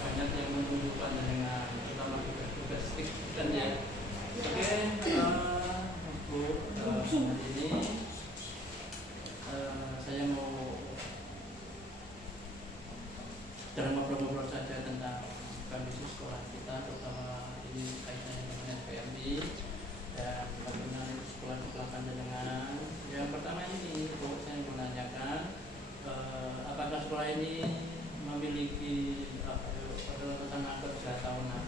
banyak yang menunjukkan dengan utama tugas-tugas kan ya. Oke, Bu, hari ini saya mau dalam ngobrol-ngobrol saja tentang kondisi sekolah kita, terutama ini kaitannya dengan SPMI dan bagaimana sekolah dilakukan dengan. Yang pertama ini, Bu, saya mau menanyakan apakah sekolah ini memiliki rencana kerja tahunan?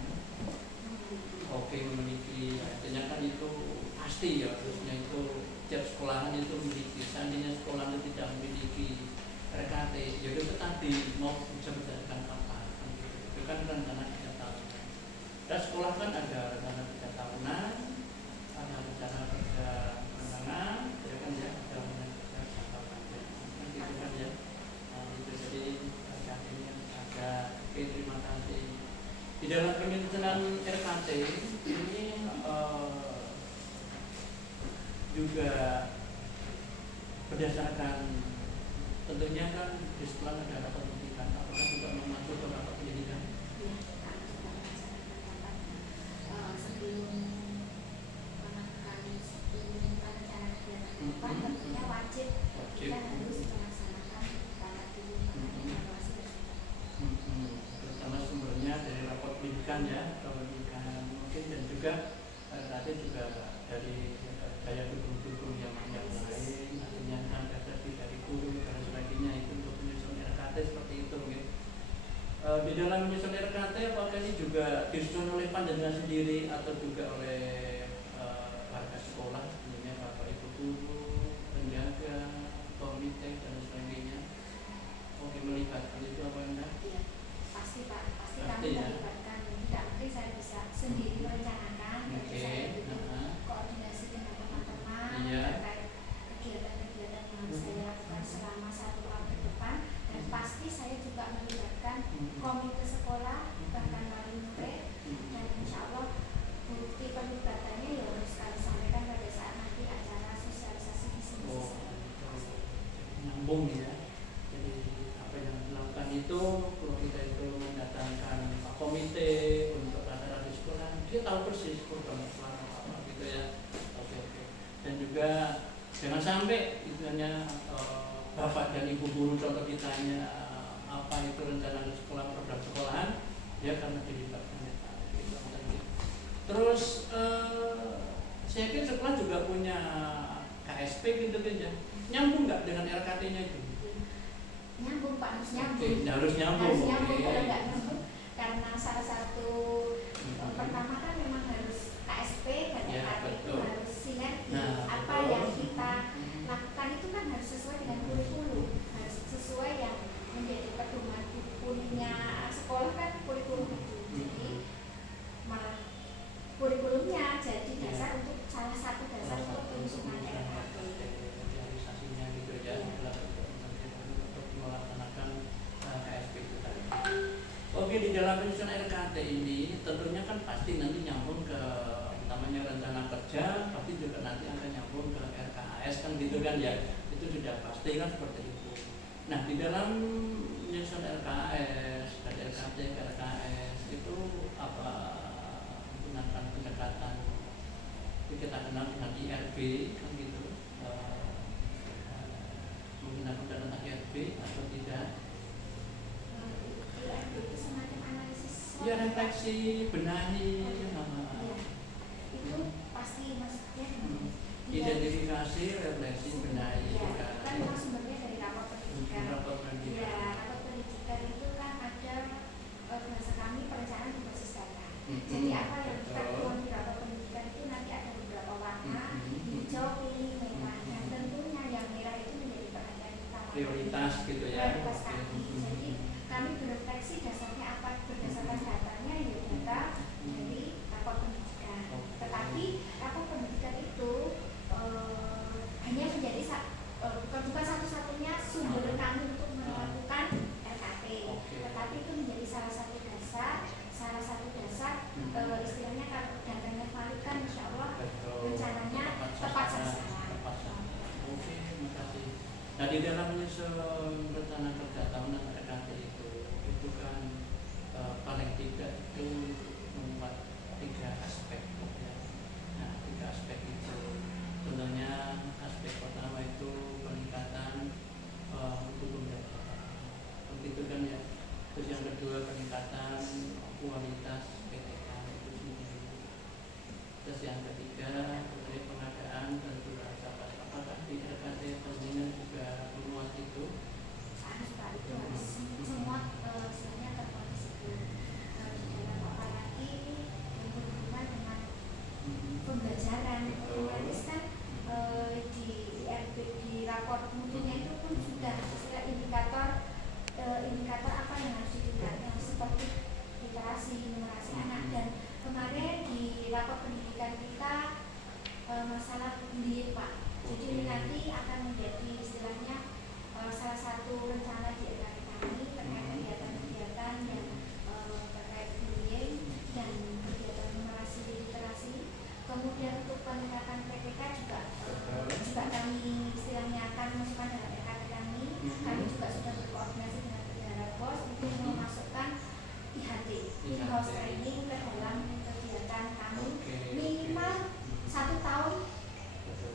Oke, memiliki, artinya kan itu pasti ya, harusnya itu tiap sekolahan itu memiliki. Seandainya sekolah itu tidak memiliki RKT, ya itu tadi mau bisa berdasarkan apa? Itu kan rencana kerja tahunan. Dan sekolah kan ada rencana kerja tahunan, ada rencana kerja menengah, ya kan ya, ada rencana kerja jangka panjang, kan gitu kan ya. Nah, itu jadi yang ini ada. Oke, terima kasih. Di dalam penyusunan RKT ini juga berdasarkan, tentunya kan di sekolah ada rapat pendidikan, apakah juga memasuk ke rapat pendidikan? Sebelum rencana kegiatan tentunya wajib kita harus melaksanakan rapat dulu evaluasi bersama. Terutama sumbernya dari rapat pendidikan ya, rapat pendidikan mungkin, dan juga tadi juga dari daya dukung yang lain, artinya kan dari guru dan sebagainya, itu untuk menyusun RKT seperti itu mungkin. Di dalam menyusun RKT apakah ini juga disusun oleh panjenengan sendiri atau juga oleh warga sekolah, misalnya bapak ibu guru, penjaga, komite dan sebagainya? Oke, melibatkan itu apa enggak? Iya, pasti Pak, pasti Pasti kami ya. melibatkan. Tidak mungkin saya bisa sendiri merencanakan, Oke. saya butuh koordinasi dengan teman-teman terkait kegiatan-kegiatan yang harus saya lakukan selama 1 tahun ke depan, dan pasti saya juga melibatkan komite sekolah, bahkan wali murid, dan insya Allah bukti perlibatannya ya harus kami sampaikan pada saat nanti acara sosialisasi di sini. Nyambung ya. Jadi apa yang dilakukan itu, kalau kita itu mendatangkan komite untuk acara di sekolah, dia tahu persis program sekolah apa gitu ya. Oke. Dan juga jangan sampai itu hanya bapak dan ibu guru contoh kita hanya apa itu rencana sekolah, program sekolahan, dia karena dilibatkan gitu. Terus saya kira sekolah juga punya KSP gitu kan ya. Nyambung nggak dengan RKT-nya itu? Nyambung Pak, harus nyambung. Oke, harus nyambung. Harus nyambung, kalau nggak nyambung, karena salah satu pertama kan memang harus KSP dan Ya, RKT itu betul. harus sinergi. Nah, apa betul. yang kita lakukan itu kan harus sesuai dengan kurikulum, harus sesuai yang menjadi pedoman punya sekolah kan kurikulum itu. Jadi malah kurikulumnya jadi dasar untuk salah satu dasar untuk penyusunan RKT. Realisasinya gitu ya, untuk melaksanakan KSP itu tadi. Oke, di dalam penyusunan RKT ini tentunya kan pasti nanti nyambung ke namanya rencana kerja, tapi juga nanti akan nyambung ke RKAS kan gitu kan ya. Itu sudah pasti kan seperti itu. Nah, di dalam penyusunan RKAS dan RKT ke RKAS itu apa menggunakan pendekatan kita kenal dengan IRB kan gitu, menggunakan data IRB atau tidak? IRB itu semacam analisis. Ya, refleksi, benahi, itu pasti maksudnya identifikasi, refleksi, benahi. Kan memang sumbernya dari rapat pendidikan. Rapat pendidikan. Ya, rapat pendidikan itu kan ada bahasa kami perencanaan berbasis data. Jadi apa yang kita tuang di rapat pendidikan itu nanti ada beberapa warna, hijau, kuning, merah. Dan tentunya yang merah itu menjadi perhatian utama. Prioritas gitu ya. Prioritas kami. Jadi kami berefleksi dasarnya apa, berdasarkan datanya ya data dari rapat pendidikan. Tetapi rapat pendidikan itu hanya menjadi bukan satu-satunya sumber kami untuk melakukan RKT, tetapi itu menjadi salah satu dasar istilah kualitas PTK itu sendiri. Terus yang ketiga terkait pengadaan dan juga apakah di RKT Pembinaan juga memuat itu? Harus Pak, itu harus semua sebenarnya terkondisi di dalam apalagi yang berhubungan dengan pembelajaran. Otomatis kan di IRB di raport mutunya itu pun sudah istilah indikator apa yang harus ditingkatkan seperti literasi, numerasi anak, dan kemarin di raport pendidikan kita masalah pendidik Pak. Jadi ini nanti akan menjadi istilahnya salah satu rencana di RKT kami terkait kegiatan-kegiatan yang terkait bullying dan kegiatan numerasi literasi. Kemudian untuk peningkatan PPK juga kami istilahnya akan masukkan dalam RKT kami. Kami juga sudah berkoordinasi dengan Bendahara Pos untuk memasukkan IHT, in-house training ke dalam kegiatan kami minimal 1 tahun.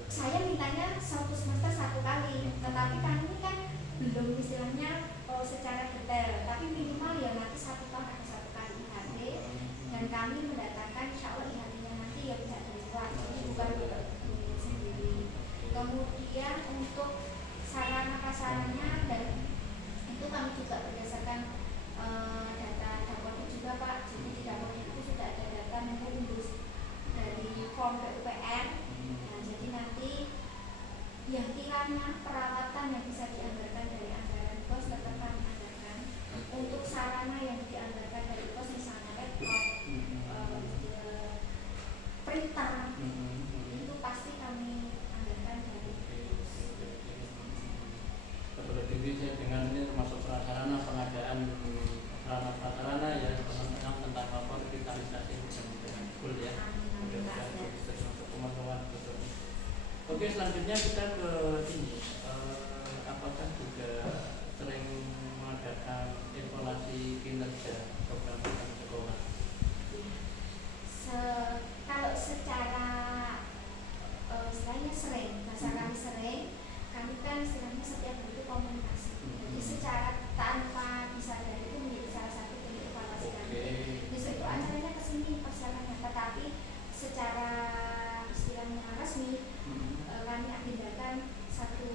Saya mintanya 1 semester 1 kali, tetapi kami kan belum istilahnya secara detail, tapi minimal ya nanti 1 tahun ada 1 kali IHT, dan kami mendatangkan insya Allah IHT-nya nanti ya bisa dari luar, jadi bukan untuk sendiri. Kemudian untuk sarana prasarana dan itu kami juga berdasarkan data Dapodik juga Pak. Jadi di Dapodik itu sudah ada data mengendus dari form PUPR. Nah, jadi nanti yang kiranya perawatan yang bisa dianggarkan dari anggaran POS tetap kami anggarkan. Untuk sarana yang dianggarkan dari POS misalnya laptop, printer, itu pasti kami anggarkan dari POS. Betul, jadi saya dengar ini termasuk prasarana pengadaan sarana prasarana ya tentang apa digitalisasi mudah-mudahan full ya. Mudah-mudahan untuk teman-teman betul. Oke, selanjutnya kita ke ini. Apakah juga sering mengadakan evaluasi kinerja program sekolah? Kalau secara istilahnya sering, bahasa kami sering, kami kan istilahnya setiap butuh komunikasi. Jadi secara tanpa disadari itu menjadi salah satu bentuk evaluasi kami. Justru itu acaranya kesini persiapannya, tetapi secara istilahnya resmi kami agendakan satu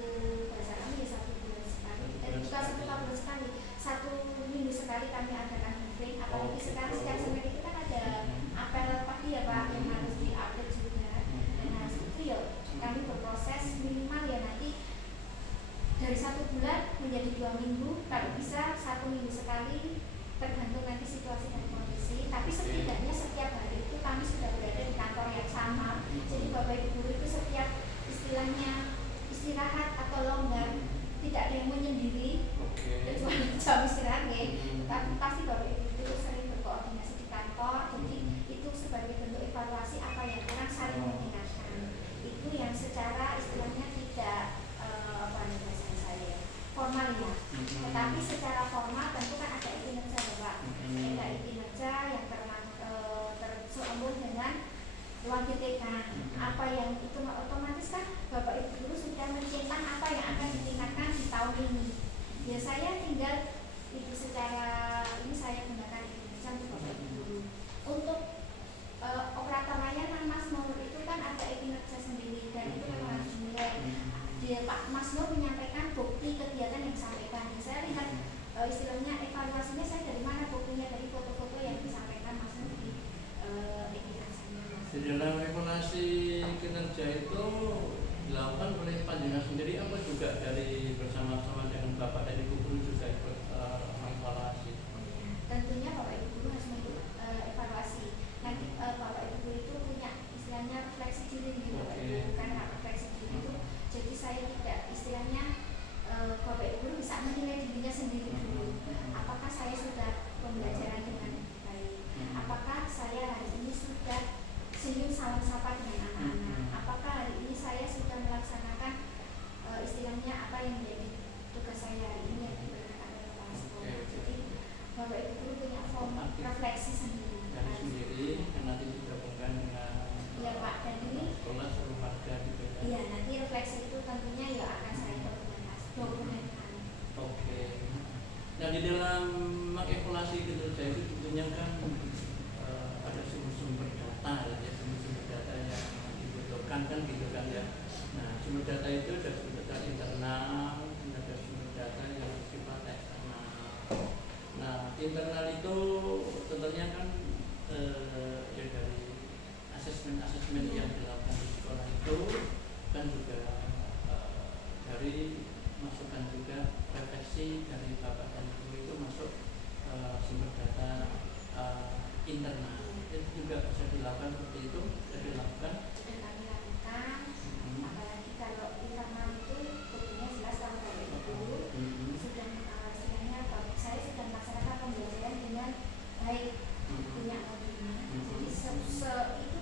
bahasa kami ya 1 bulan sekali, bukan 1 bulan sekali, 1 minggu sekali kami adakan briefing. Apalagi sekarang setiap semester itu kan ada apel pagi ya Pak yang harus diupdate juga, dan harus itu ya kami berproses minimal ya nanti dari 1 bulan menjadi 2 minggu, kalau bisa 1 minggu sekali, tergantung nanti situasi dan kondisi. Tapi setidaknya setiap hari itu kami sudah berada di kantor yang sama. Jadi Bapak Ibu guru itu setiap istilahnya istirahat atau longgar tidak ada yang menyendiri kecuali jam istirahat ya. Tapi pasti Bapak Ibu itu sering berkoordinasi di kantor. Jadi itu sebagai bentuk evaluasi apa yang kurang, saling mengingatkan. Itu yang secara istilahnya tidak formal ya, tetapi secara formal tentu kan ada kinerja ya Pak. Ada kinerja yang tersambung dengan ruang GTK. Apa yang itu otomatis kan Bapak Ibu guru sudah mencetak apa yang akan ditingkatkan di tahun ini. Ya saya tinggal itu secara ini saya gunakan kinerja untuk Bapak Ibu guru. Untuk operator layanan Mas Nur itu kan ada kinerja sendiri dan itu memang harus dinilai. Dia Pak Mas Nur menyampaikan bukti kegiatan yang disampaikan. Saya lihat istilahnya evaluasinya saya dari mana buktinya, dari foto-foto yang disampaikan Mas Nur di evaluasinya. Di dalam evaluasi kinerja itu dilakukan oleh panjenengan sendiri apa juga dari bersama-sama dengan Bapak dan Ibu guru juga ikut mengevaluasi? Tentunya Bapak Ibu guru harus mengevaluasi. Nanti Bapak Ibu guru itu punya istilahnya refleksi diri gitu Bapak Ibu, karena refleksi diri itu. Jadi saya tidak istilahnya Bapak Ibu guru bisa menilai dirinya sendiri dulu. Apakah saya sudah pembelajaran dengan baik? Apakah saya hari ini sudah senyum salam sapa dengan anak-anak? Apakah hari ini saya sudah melaksanakan istilahnya apa yang menjadi tugas saya hari ini yang diberikan oleh kepala sekolah? Jadi Bapak Ibu guru punya form refleksi sendiri. Dari sendiri dan nanti digabungkan dengan Iya Pak, dan ini sekolah seluruh warga gitu ya. Iya, nanti refleksi itu tentunya ya akan saya dokumentasikan. Oke. Nah di dalam mengevaluasi kinerja itu tentunya tentunya kan ada sumber-sumber data ya, sumber-sumber data yang dibutuhkan kan gitu kan ya. Nah, sumber data itu ada sumber data internal, ada sumber data yang bersifat eksternal. Nah, internal itu tentunya kan ya dari asesmen yang dilakukan di sekolah itu kan juga dari masukan juga refleksi dari bapak dan ibu itu masuk sumber data internal. Itu juga bisa dilakukan seperti itu, bisa dilakukan. Sudah kami lakukan, apalagi kalau internal itu buktinya jelas kalau dari ibu sudah istilahnya saya sudah melaksanakan pembelajaran dengan baik, punya modelnya. Jadi itu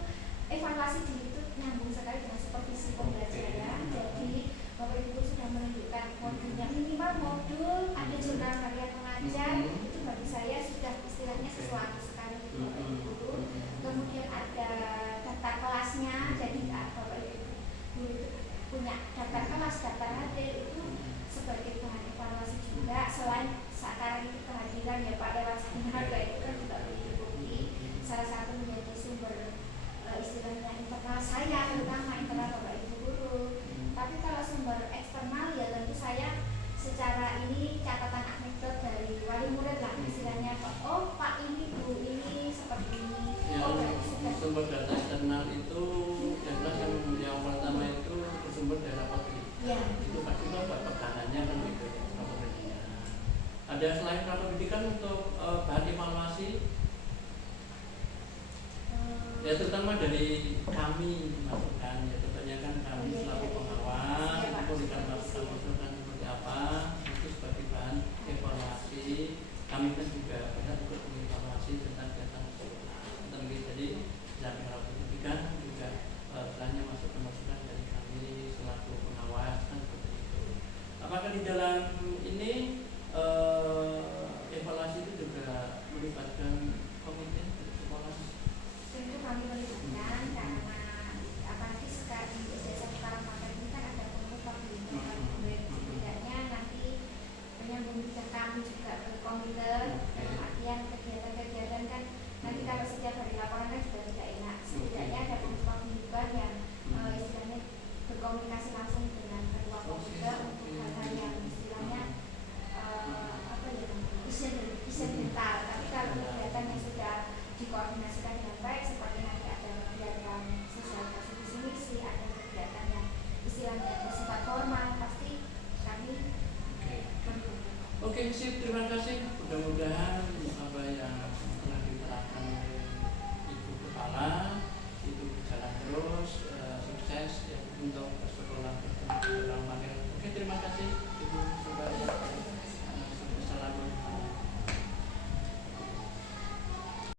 evaluasi diri itu nyambung sekali dengan supervisi pembelajaran. Jadi Bapak Ibu sudah menunjukkan modulnya, minimal modul ada jurnal harian mengajar, itu bagi saya sudah istilahnya sesuatu sekali Bapak Ibu. Kemudian ada daftar kelasnya, jadi Bapak Ibu itu punya daftar kelas, daftar hadir itu sebagai bahan evaluasi juga. Selain sekarang itu kehadiran ya Pak lewat seminar itu kan juga bukti salah satu menjadi sumber istilahnya internal saya, terutama internal Bapak Ibu guru. Tapi kalau sumber eksternal ya tentu saya secara ini catatan anekdot dari wali murid lah istilahnya, oh Pak ini Bu ini seperti ini. Sumber data eksternal itu yang pertama itu sumber data publik. Ya. Itu pasti bapak pegangannya kan gitu. Ada selain pendidikan untuk bahan evaluasi, ya terutama dari kami